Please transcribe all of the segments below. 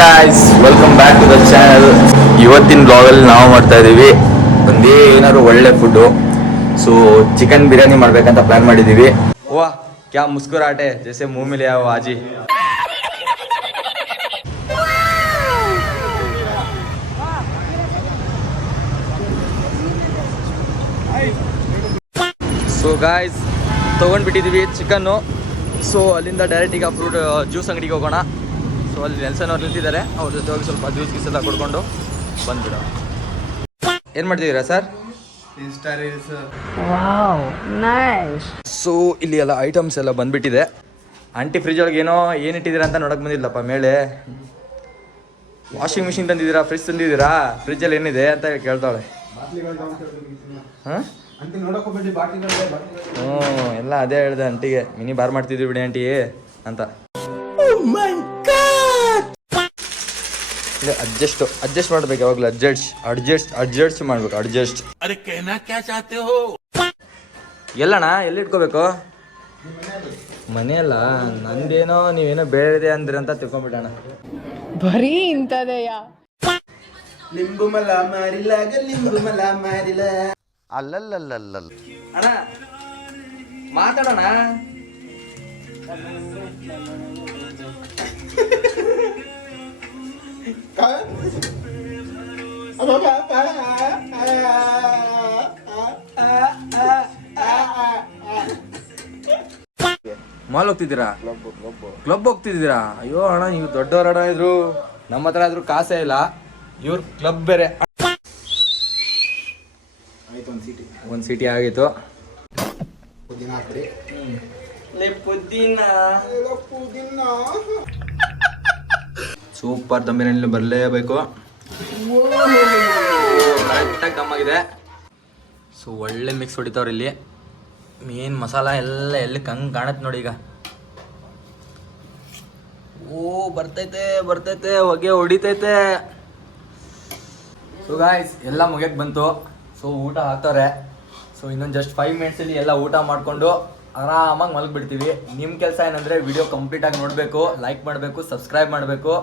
Guys welcome back to the channel. ಇವತ್ತಿನ ಬ್ಲಾಗಲ್ಲಿ ನಾವು ಮಾಡ್ತಾ ಇದ್ದೀವಿ ಒಂದೇ ಏನಾದ್ರು ಒಳ್ಳೆ ಫುಡ್ಡು. ಸೊ ಚಿಕನ್ ಬಿರಿಯಾನಿ ಮಾಡ್ಬೇಕಂತ ಪ್ಲಾನ್ ಮಾಡಿದ್ದೀವಿ. ವಾಹ್ ಕ್ಯಾ ಮುಸ್ಕುರಾಟೆ ಜೈಸೆ ಮುँह में ले आओ आजी. ಸೊ ಗಾಯ್ಸ್ ತೊಗೊಂಡ್ಬಿಟ್ಟಿದ್ದೀವಿ ಚಿಕನ್ನು. ಸೊ ಅಲ್ಲಿಂದ ಡೈರೆಕ್ಟ್ ಈಗ ಫ್ರೂಟ್ ಜ್ಯೂಸ್ ಅಂಗಡಿಗೆ ಹೋಗೋಣ. ಸೊ ಅಲ್ಲಿ ನೆಲ್ಸನ್ ಅವ್ರು ನಿಂತಿದ್ದಾರೆ, ಅವ್ರ ಜೊತೆ ಹೋಗಿ ಸ್ವಲ್ಪ ಜ್ಯೂಸ್ ಗೀಸ್ ಎಲ್ಲ ಕೊಡ್ಕೊಂಡು ಬಂದ್ಬಿಡೋಣ. ಏನು ಮಾಡ್ತಿದ್ದೀರಾ sir? Insta reels. Wow nice. So ಇಲ್ಲಿ ಎಲ್ಲ ಐಟಮ್ಸ್ ಎಲ್ಲ ಬಂದ್ಬಿಟ್ಟಿದೆ. ಆಂಟಿ ಫ್ರಿಜ್ ಒಳಗೆ ಏನೋ ಏನು ಇಟ್ಟಿದ್ದೀರಾ ಅಂತ ನೋಡಕ್ಕೆ ಬಂದಿಲ್ಲಪ್ಪ ಮೇಲೆ. ವಾಷಿಂಗ್ ಮಿಷಿನ್ ತಂದಿದ್ದೀರಾ, ಫ್ರಿಜ್ ತಂದಿದ್ದೀರಾ, ಫ್ರಿಜ್ಜಲ್ಲಿ ಏನಿದೆ ಅಂತ ಕೇಳ್ತಾಳೆ. ಹಾಂ ಹ್ಞೂ ಎಲ್ಲ ಅದೇ ಹೇಳಿದೆ ಆಂಟಿಗೆ, ಮಿನಿ ಬಾರ್ ಮಾಡ್ತಿದ್ವಿ ಬಿಡಿ ಆಂಟಿ ಅಂತ. ಅಡ್ಜಸ್ಟ್ ಮಾಡ್ಬೇಕು ಯಾವಾಗಲೂ. ಅಡ್ಜಸ್ಟ್ ಮಾಡ್ಬೇಕು. ಎಲ್ಲಣ್ಣ ಎಲ್ಲಿ ಇಟ್ಕೋಬೇಕು? ಮನೆಯಲ್ಲ, ನಂದೇನೋ ನೀವೇನೋ ಬೇರೆ ಅಂದ್ರೆ ಅಂತ ತಿಳ್ಕೊಂಡ್ಬಿಟ್ಟಣ. ಬರೀ ಇಂಥದೆಯ ಲಿಂಬು ಮಲ ಮಾರಿಲಾಗ ಲಿಂಬು ಮಲ ಮಾರಿಲ. ಅಲ್ಲಲ್ಲಲ್ಲಲ್ಲ ಅಣ್ಣ ಮಾತಾಡೋಣ. ಮಾಲ್ ಹೋಗ್ತಿದ್ದೀರಾ? ಕ್ಲಬ್ ಹೋಗ್ತಿದ್ದೀರಾ? ಅಯ್ಯೋ ಅಣ್ಣ ನೀವು ದೊಡ್ಡವರ ಅಣ್ಣ ಇದ್ರು, ನಮ್ಮ ಹತ್ರ ಆದ್ರೂ ಕಾಸೇ ಇಲ್ಲ, ಇವ್ರ ಕ್ಲಬ್ ಬೇರೆ. ಒಂದು ಸಿಟಿ ಆಗಿತ್ತು. ಸೂಪರ್ ದಮ್ ಬಿರಿಯಾನಿ ಬರಲೇಬೇಕು. ಕರೆಕ್ಟಾಗಿ ದಮ್ಮಾಗಿದೆ. ಸೊ ಒಳ್ಳೆ ಮಿಕ್ಸ್ ಹೊಡಿತಾವ್ರಿ ಇಲ್ಲಿ. ಮೇನ್ ಮಸಾಲ ಎಲ್ಲ ಎಲ್ಲಿ ಕಂಗ್ ಕಾಣತ್ತೆ ನೋಡಿ ಈಗ. ಓ ಬರ್ತೈತೆ ಹೊಗೆ ಹೊಡಿತೈತೆ. ಸೊ ಗಾಯ್ಸ್ ಎಲ್ಲ ಮುಗಿಯಕ್ಕೆ ಬಂತು. ಸೊ ಊಟ ಹಾಕ್ತಾರೆ. ಸೊ ಇನ್ನೊಂದು ಜಸ್ಟ್ 5 ಮಿನಿಟ್ಸಲ್ಲಿ ಎಲ್ಲ ಊಟ ಮಾಡಿಕೊಂಡು ಆರಾಮಾಗಿ ಮಲಗಿಬಿಡ್ತೀವಿ. ನಿಮ್ಮ ಕೆಲಸ ಏನಂದರೆ ವಿಡಿಯೋ ಕಂಪ್ಲೀಟಾಗಿ ನೋಡಬೇಕು, ಲೈಕ್ ಮಾಡಬೇಕು, ಸಬ್ಸ್ಕ್ರೈಬ್ ಮಾಡಬೇಕು,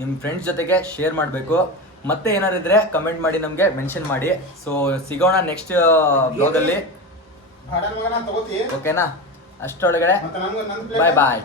ನಿಮ್ಮ ಫ್ರೆಂಡ್ಸ್ ಜೊತೆಗೆ ಶೇರ್ ಮಾಡಬೇಕು. ಮತ್ತೆ ಏನಾರು ಇದ್ದರೆ ಕಮೆಂಟ್ ಮಾಡಿ ನಮಗೆ ಮೆನ್ಷನ್ ಮಾಡಿ. ಸೊ ಸಿಗೋಣ ನೆಕ್ಸ್ಟ್ ಬ್ಲಾಗಲ್ಲಿ. ಓಕೆನಾ? ಅಷ್ಟೊಳಗಡೆ ಬಾಯ್ ಬಾಯ್.